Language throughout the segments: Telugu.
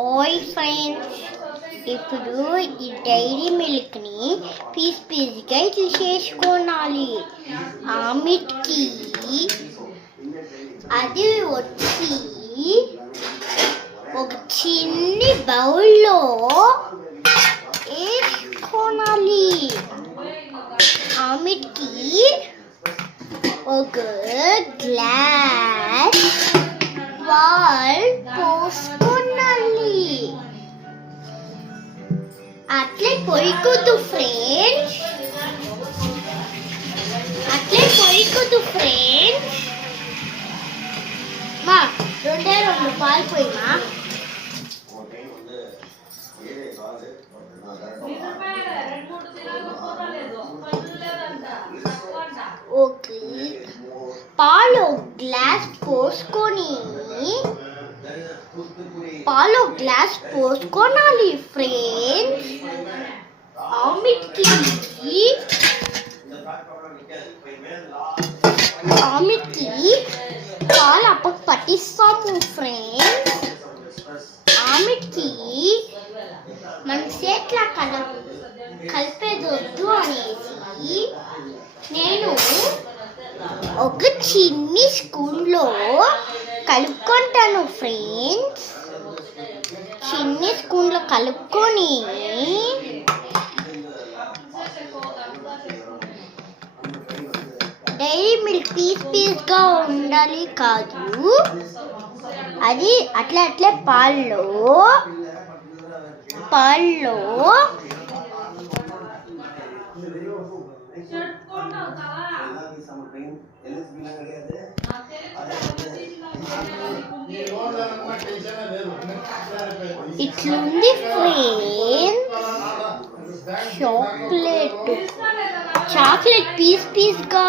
ఓయ్ ఫ్రెండ్స్, ఇప్పుడు ఈ డైరీ మిల్క్ని పీస్గా ఇట్లా చేసుకోవాలి. ఆమిట్కి అది వచ్చి ఒక చిన్న బౌల్లో వేసుకోవాలి. ఆమిట్కి ఒక గ్లాస్ పాలు పోసుకోవాలి. అట్లే పొయ్యకూడదు ఫ్రెండ్స్, మా రెండు పాలు పోయిమా. ఓకే, పాలు గ్లాస్ పోసుకోనాలి ఫ్రెండ్స్. ఆమిట్కి పాలు అప్పకు పట్టిస్తాము ఫ్రెండ్స్. ఆమిట్కి మన చేట్ల కలిపేదొద్దు అనేసి నేను ఒక చిన్న స్పూన్లో కలుపుకుంటాను ఫ్రెండ్స్. చిన్న స్పూన్లో కలుపుకొని డైరీ మిల్క్ పీస్గా ఉండాలి కాదు, అది అట్లా పాల్లో ఇట్లుంది ఫ్రెండ్స్. చాక్లెట్ పీస్గా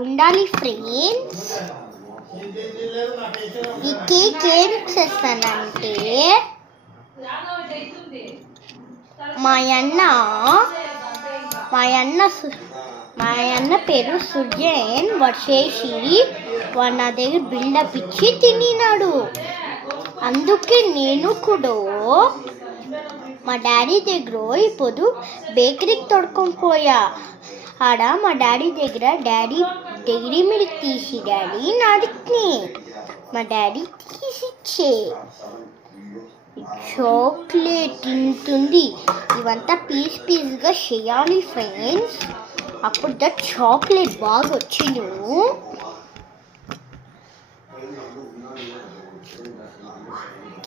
ఉండాలి ఫ్రెండ్స్. ఈ కేక్ ఏం చేస్తానంటే మా అన్న పేరు సుజన్. వచ్చేసి వాడు నా దగ్గర బిల్డప్ ఇచ్చి తిన్నాడు. అందుకే నేను కూడా మా డాడీ దగ్గర ఇప్పుడు బేకరీకి తొడుకొని పోయా. ఆడ మా డాడీ దగ్గర డైరీ మిల్క్ తీసి డాడీ నాదికి మా డాడీ తీసిచ్చే చాక్లెట్ తింటుంది. ఇవంతా పీస్గా చేయాలి ఫ్రెండ్స్. అప్పుడు చాక్లెట్ బాగా వచ్చింది.